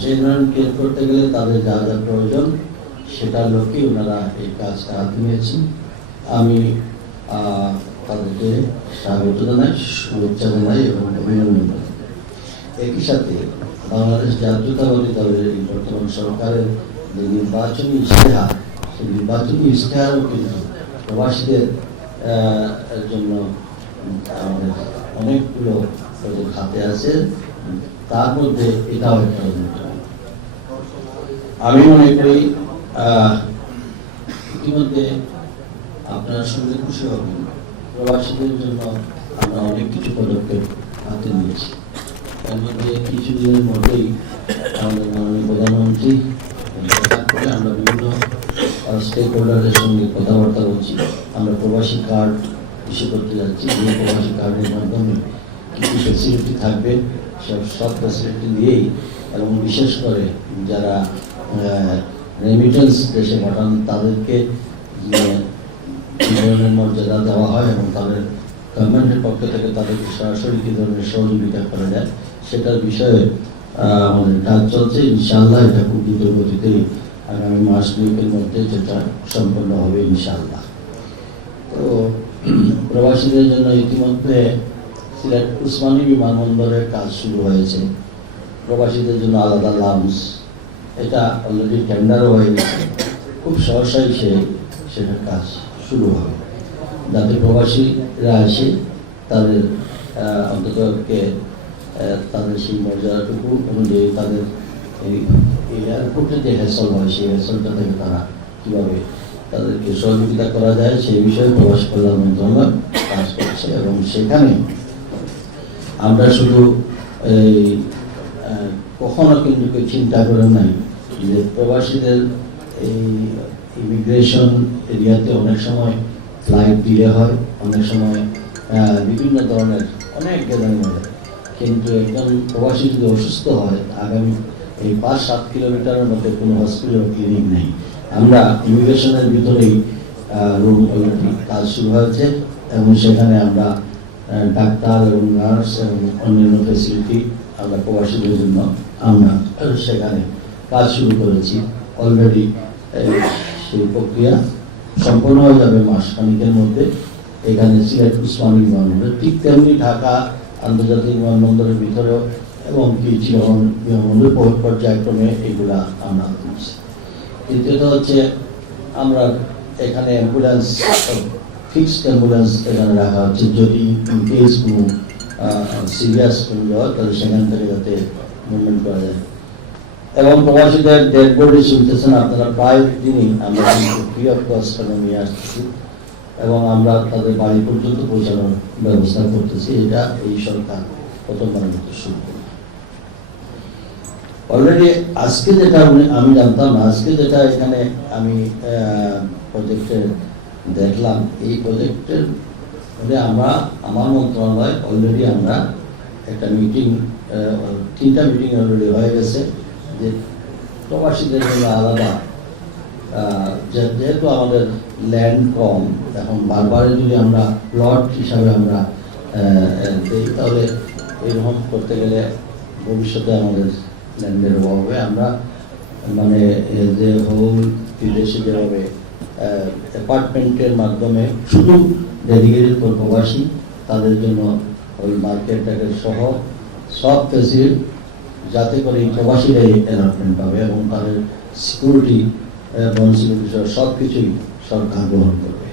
সেই ধরনের ক্রিয়েট করতে গেলে তাদের যা যা প্রয়োজন সেটার লক্ষ্যে ওনারা এই কাজটা হাতে নিয়েছেন। আমি তাদেরকে স্বাগত জানাই, শুভেচ্ছা জানাই এবং অভিনন্দন জানাই। একই সাথে বাংলাদেশ জাতীয়তাবাদী দলের এই বর্তমান সরকারের যে নির্বাচনী ইশতেহার, সেই নির্বাচনী ইশতেহারও কিন্তু প্রবাসীদের জন্য আমাদের অনেকগুলো হাতে আছে, তার মধ্যে এটাও একটা অন্যতম। আমি মনে করি ইতিমধ্যে আপনারা শুনলে খুশি হবেন, প্রবাসীদের জন্য আমরা অনেক কিছু পদক্ষেপ হাতে নিয়েছি। তার মধ্যে কিছুদিনের মধ্যেই আমাদের মাননীয় প্রধানমন্ত্রী করে আমরা বিভিন্ন স্টেক হোল্ডারদের সঙ্গে কথাবার্তা বলছি। আমরা প্রবাসী কার্ড ইস্যু করতে যাচ্ছি, যে প্রবাসী কার্ডের মাধ্যমে কিছু ফেসিলিটি থাকবে, সব ফেসিলিটি দিয়েই, এবং বিশেষ করে যারা রেমিটেন্স দেশে পাঠান তাদেরকে কী ধরনের মর্যাদা দেওয়া হয় এবং তাদের গভর্নমেন্টের পক্ষ থেকে তাদেরকে সরাসরি কী ধরনের সহযোগিতা করা যায় সেটার বিষয়ে আমাদের কাজ চলছে। ইনশাআল্লাহ এটা খুব দ্রুত গতিতেই আগামী মাস দুয়েকের মধ্যে যেটা সম্পন্ন হবে ইনশাআল্লাহ। তো প্রবাসীদের জন্য ইতিমধ্যে সিলেট উসমানী বিমানবন্দরের কাজ শুরু হয়েছে। প্রবাসীদের জন্য আলাদা লাউঞ্জ, এটা অলরেডি টেন্ডারও হয়ে গেছে। খুব সহসাই সেটার কাজ শুরু হবে, যাতে প্রবাসীরা এসে তাদের অন্তত তাদের সেই মর্যাদাটুকু অনুযায়ী তাদের এই এয়ারপোর্টে যে হ্যাসল হয় সেই হ্যাসলটা থেকে তারা কীভাবে তাদেরকে সহযোগিতা করা যায় সেই বিষয়ে প্রবাসী কল্যাণ মন্ত্রণালয় কাজ করছে। এবং সেখানে আমরা শুধু এই কখনো কিন্তু কেউ চিন্তা করেন নাই যে প্রবাসীদের এই ইমিগ্রেশন এরিয়াতে অনেক সময় ফ্লাইট ডিলে হয়, অনেক সময় বিভিন্ন ধরনের অনেক গ্যাদারিং হয়, কিন্তু একজন প্রবাসী যদি অসুস্থ হয় আগামী এই 5-7 কিলোমিটারের মধ্যে কোনো হসপিটাল ক্লিনিক নেই। আমরা ইমিগ্রেশনের ভিতরেই রুম অলরেডি কাজ শুরু হয়েছে এবং সেখানে আমরা ডাক্তার এবং নার্স এবং অন্যান্য ফেসিলিটি আমরা প্রবাসীদের জন্য আমরা সেখানে কাজ শুরু করেছি অলরেডি। সেই প্রক্রিয়া সম্পন্ন হয়ে যাবে মাসখানিকের মধ্যে এখানে সিলেট উসমানী বিমানবন্দর। ঠিক তেমনি ঢাকা আন্তর্জাতিক বিমানবন্দরের ভিতরেও এবং কি চিরহন বিমানবন্দর পর্যায়ক্রমে এগুলা আমরা করছি। দ্বিতীয়ত হচ্ছে আমরা এখানে অ্যাম্বুলেন্স, ফিক্সড অ্যাম্বুলেন্স এখানে রাখা হচ্ছে, যদি ইনকেস কোনো সিরিয়াস কোনো হয় তাহলে সেখান থেকে যাতে মুভমেন্ট করা যায়। এবং প্রবাসীদের ডেড বডি শুনতেছেন আপনারা প্রায় দিনই আমরা ফ্রি অফ কস্ট নিয়ে আসতেছি এবং আমরা তাদের বাড়ি পর্যন্ত পৌঁছানোর ব্যবস্থা করতেছি। এটা এই সরকার প্রথমবারের মতো শুরু করে। অলরেডি আজকে যেটা আমি জানতাম না, আজকে যেটা এখানে আমি প্রজেক্টে দেখলাম, এই প্রজেক্টের মধ্যে আমার মন্ত্রণালয় অলরেডি আমরা একটা মিটিং, 3টা মিটিং অলরেডি হয়ে গেছে যে প্রবাসীদের জন্য আলাদা, যেহেতু আমাদের ল্যান্ড কম, এখন বারবারে যদি আমরা প্লট হিসাবে আমরা দিই তাহলে এরকম করতে গেলে ভবিষ্যতে আমাদের ল্যান্ডের অভাব হবে। আমরা মানে যে হোল বিদেশে যেভাবে অ্যাপার্টমেন্টের মাধ্যমে শুধু ডেডিকেটেড প্রবাসী তাদের জন্য ওই মার্কেট সহ সব ফেসিলিটি যাতে করে এই প্রবাসীরাই অ্যালটমেন্ট পাবে এবং তাদের সিকিউরিটি এবং সিকিউরিটি সব কিছুই সরকার গ্রহণ করবে।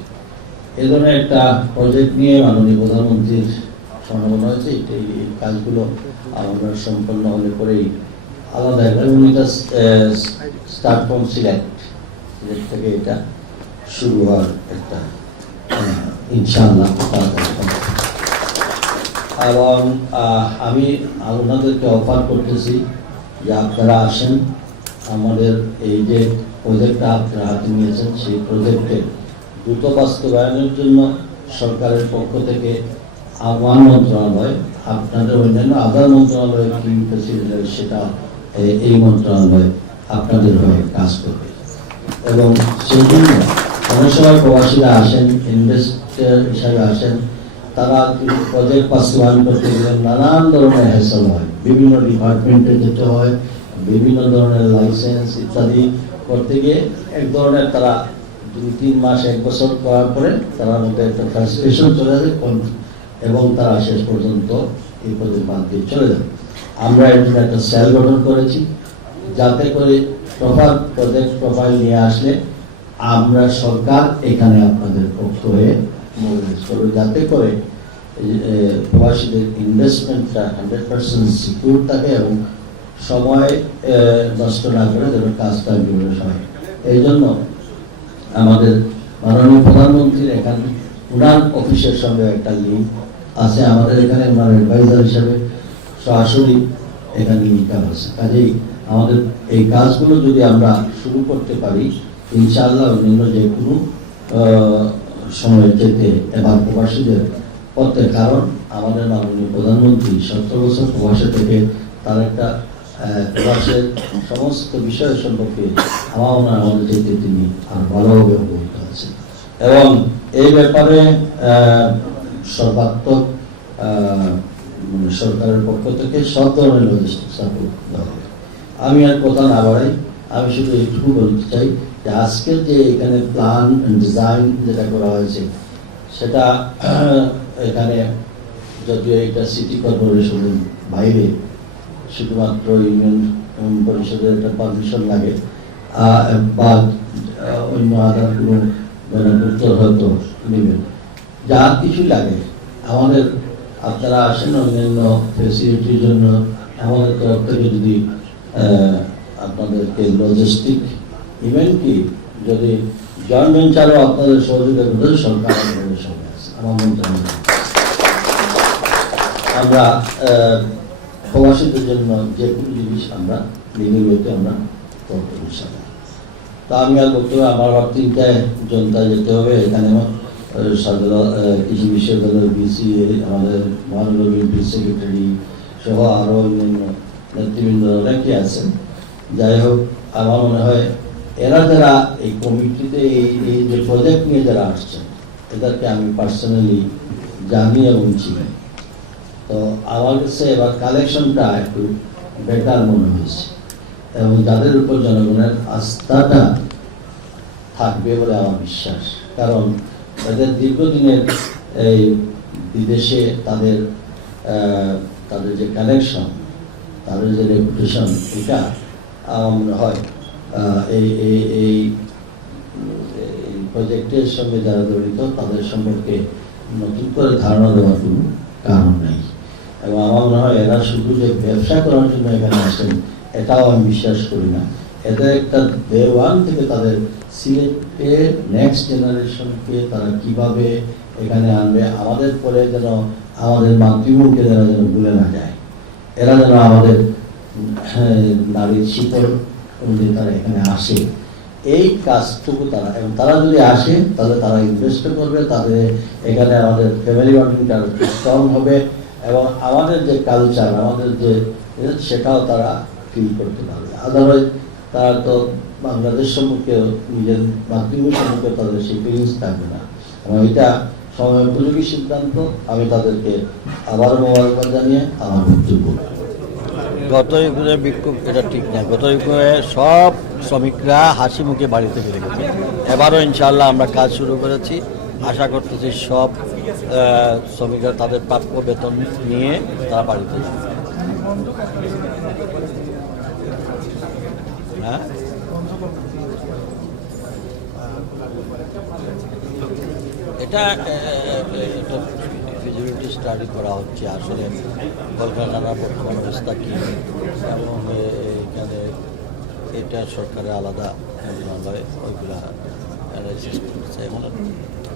এই ধরনের একটা প্রজেক্ট নিয়ে মাননীয় প্রধানমন্ত্রীর সম্ভাবনা হয়েছে। এই কাজগুলো আমরা সম্পন্ন হলে পরেই আলাদা এবং এটা স্টার্ট ফ্রম সিলেট থেকে এটা শুরু হওয়ার একটা ইনশাআল্লাহ। এবং আমি আপনাদেরকে অফার করতেছি যে আপনারা আসেন, আমাদের এই যে প্রজেক্টটা আপনারা হাতে নিয়েছেন সেই প্রজেক্টের দ্রুত বাস্তবায়নের জন্য সরকারের পক্ষ থেকে আমার মন্ত্রণালয়, আপনাদের অন্যান্য আদার মন্ত্রণালয়ের কি ফেসিলিটি সেটা এই মন্ত্রণালয় আপনাদের হয়ে কাজ করবে। এবং সেই জন্য অনেক সময় প্রবাসীরা আসেন, ইনভেস্টর হিসাবে আসেন, তারা প্রজেক্ট বাস্তবায়ন করতে গেলে নানান ধরনের হ্যাসল হয়, বিভিন্ন ডিপার্টমেন্টে যেতে হয়, বিভিন্ন ধরনের লাইসেন্স ইত্যাদি করতে গিয়ে এক ধরনের তারা 2-3 মাস 1 বছর করার পরে তার মধ্যে একটা ফ্রাস্ট্রেশন চলে যায় এবং তারা শেষ পর্যন্ত এই প্রজেক্ট বাদ দিয়ে চলে যায়। আমরা এর জন্য একটা সেল গঠন করেছি, যাতে করে প্রপার প্রজেক্ট প্রোফাইল নিয়ে আসলে আমরা সরকার এখানে আপনাদের পক্ষ হয়ে মোবিলাইজ করবো, যাতে করে প্রবাসীদের ইনভেস্টমেন্টটা 100% সিকিউর থাকে এবং সময় নষ্ট না করে যেন কাজটা বিগত হয়। এই জন্য আমাদের মাননীয় প্রধানমন্ত্রীর এখানে উনার অফিসের সঙ্গে একটা লিঙ্ক আছে, আমাদের এখানে ওনার অ্যাডভাইজার হিসাবে সরাসরি এখানে লিঙ্ক আছে। কাজেই আমাদের এই কাজগুলো যদি আমরা শুরু করতে পারি, ইনশাআল্লাহ অন্যান্য যে কোনো সময় যেতে এবার প্রবাসীদের করতে, কারণ আমাদের মাননীয় প্রধানমন্ত্রী 70 বছর প্রবাসে থেকে তার একটা প্রবাসের সমস্ত বিষয় সম্পর্কে আমার মনে হয় আমাদের যেতে তিনি আর ভালোভাবে অবহিত আছেন এবং এই ব্যাপারে সর্বাত্মক সরকারের পক্ষ থেকে সব ধরনের লজিস্টিক সাপোর্ট দেওয়া হবে। আমি আর কথা না বাড়াই, আমি শুধু এইটুকু বলতে চাই যে আজকের যে এখানে প্ল্যান ডিজাইন যেটা করা হয়েছে সেটা এখানে যদিও এটা সিটি কর্পোরেশনের বাইরে, শুধুমাত্র ইউনিয়ন পরিষদের একটা পারমিশন লাগে বা অন্য আদার কোনো উত্তর হয়তো নেবেন, যা কিছু লাগে আমাদের আপনারা আসেন অন্যান্য ফেসিলিটির জন্য আমাদের তরফ থেকে যদি আপনাদেরকে লজিস্টিক ইভেন কি যদি জয়েন্ট ভেঞ্চারও আপনাদের সহযোগিতা করতে সরকার আমাদের সঙ্গে আছে। আমার মনে হয় আমরা প্রবাসীদের জন্য যে কোনো জিনিস আমরা নির্মিত আমরা করতে পারি। তা আমি আর বলতে আমার আবার 3টায় জনতায় যেতে হবে, এখানে কৃষি বিশ্ববিদ্যালয়ের বিসি আমাদের মহানগর বিএনপির সেক্রেটারি সহ আরও অন্যান্য নেতৃবৃন্দ অনেকে আছেন। যাই হোক, আমার মনে হয় এরা যারা এই কমিটিতে এই যে প্রজেক্ট নিয়ে যারা আসছেন এদেরকে আমি পার্সোনালি জানি এবং চিনি। তো আমার কাছে এবার কালেকশনটা একটু বেটার মনে হয়েছে এবং যাদের উপর জনগণের আস্থাটা থাকবে বলে আমার বিশ্বাস, কারণ এদের দীর্ঘদিনের এই বিদেশে তাদের যে কানেকশন, তাদের যে রেপুটেশন, এটা আমার মনে হয় এই প্রজেক্টের সঙ্গে যারা জড়িত তাদের সম্পর্কে নতুন করে ধারণা দেওয়ার কোনো কারণ নেই। এবং আমার মনে হয় এরা শুধু যে ব্যবসা করার জন্য এখানে আসেন এটাও আমি বিশ্বাস করি না। এদের একটা ডে ওয়ান থেকে তাদের সিলেটে নেক্সট জেনারেশনকে তারা কিভাবে এখানে আনবে, আমাদের পরে যেন আমাদের মাতৃভূমিকে যেন ভুলে না যায়, এরা যেন আমাদের নারীর শিকড় অনুযায়ী তারা এখানে আসে, এই কাজটুকু তারা, এবং তারা যদি আসে তাহলে তারা ইনভেস্ট করবে, তাদের এখানে আমাদের ফ্যামিলি বন্ডিংটা স্ট্রং হবে এবং আমাদের যে কালচার, আমাদের যে সেটাও তারা ফিল করতে পারবে। আদারওয়াইজ তারা তো বাংলাদেশ সম্পর্কে, নিজের মাতৃভূমি সম্পর্কে তাদের সেই ফিলিংস থাকবে না। এবং এটা সময় উপযোগী সিদ্ধান্ত। আমি তাদেরকে আবার মোবারকবাদ জানিয়ে আমার বক্তব্য। গত ইউনিয়নের বিক্ষোভ এটা ঠিক না। গত ইউনিয়নে সব শ্রমিকরা হাসি মুখে বাড়িতে ফিরে গেছে। এবারও ইনশাআল্লাহ আমরা কাজ শুরু করেছি। আশা করতেছি সব শ্রমিকরা তাদের প্রাপ্য বেতন নিয়ে তারা বাড়িতে যাবে। হ্যাঁ, এটা ফিজিবিলিটি স্টাডি করা হচ্ছে আসলে কলকারখানার বর্তমান অবস্থা কী এবং এখানে এটা সরকারের আলাদা মন্ত্রণালয় ওইগুলা অ্যানালাইসিস করছে। এখন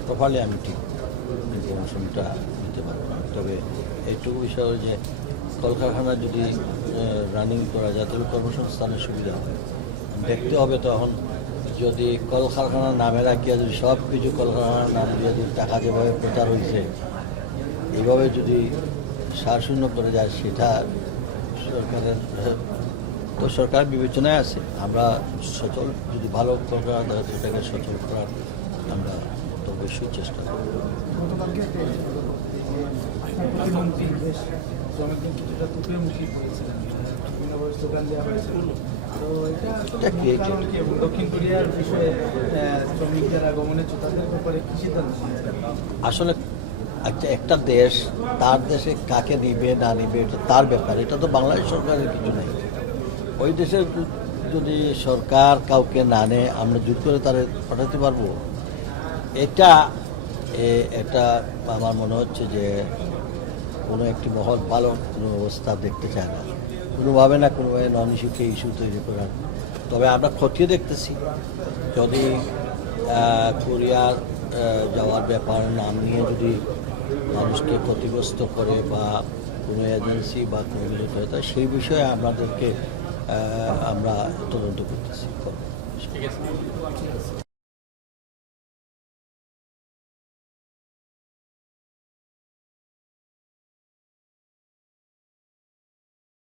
প্রপারলি আমি ঠিক ইনফরমেশনটা দিতে পারবো না, তবে এইটুকু বিষয় যে কলকারখানা যদি রানিং করা যায় তাহলে কর্মসংস্থানের সুবিধা হয়। দেখতে হবে তখন যদি কলকারখানার নামে রাখিয়া যদি সব কিছু কলকারখানার নাম দিয়ে যদি টাকা যেভাবে প্রচার হয়েছে এইভাবে যদি সারশূন্য করে যায় সেটা সরকারের তো সরকার বিবেচনায় আছে। আমরা সচল যদি ভালো কলকারখানা দেখা সেটাকে সচল করার আমরা তো অবশ্যই চেষ্টা করব। স্লোগান দেওয়া হয়েছে। তো এটা আসলে এটা created। কারণ কি, এবং দক্ষিণ কোরিয়ার বিষয়ে শ্রমিকদের আগমনের তাদের ব্যাপারে কি সিদ্ধান্ত নিয়েছেন? আসলে আচ্ছা, একটা দেশ তার দেশে কাকে নিবে না নিবে এটা তার ব্যাপার, এটা তো বাংলাদেশ সরকারের কিছু নেই। ওই দেশের যদি সরকার কাউকে না নেয় আমরা জোর করে তারা পাঠাতে পারবো? এটা এটা আমার মনে হচ্ছে যে কোনো একটি মহল ভালো কোনো অবস্থা দেখতে চায় না, কোনোভাবে না কোনোভাবে নন ইস্যুকে ইস্যু তৈরি করার। তবে আমরা খতিয়ে দেখতেছি, যদি কোরিয়ার যাওয়ার ব্যাপার নাম নিয়ে যদি মানুষকে ক্ষতিগ্রস্ত করে বা কোনো এজেন্সি বা কোনো কিছু হয়, তাই সেই বিষয়ে আমাদেরকে আমরা তদন্ত করতেছি।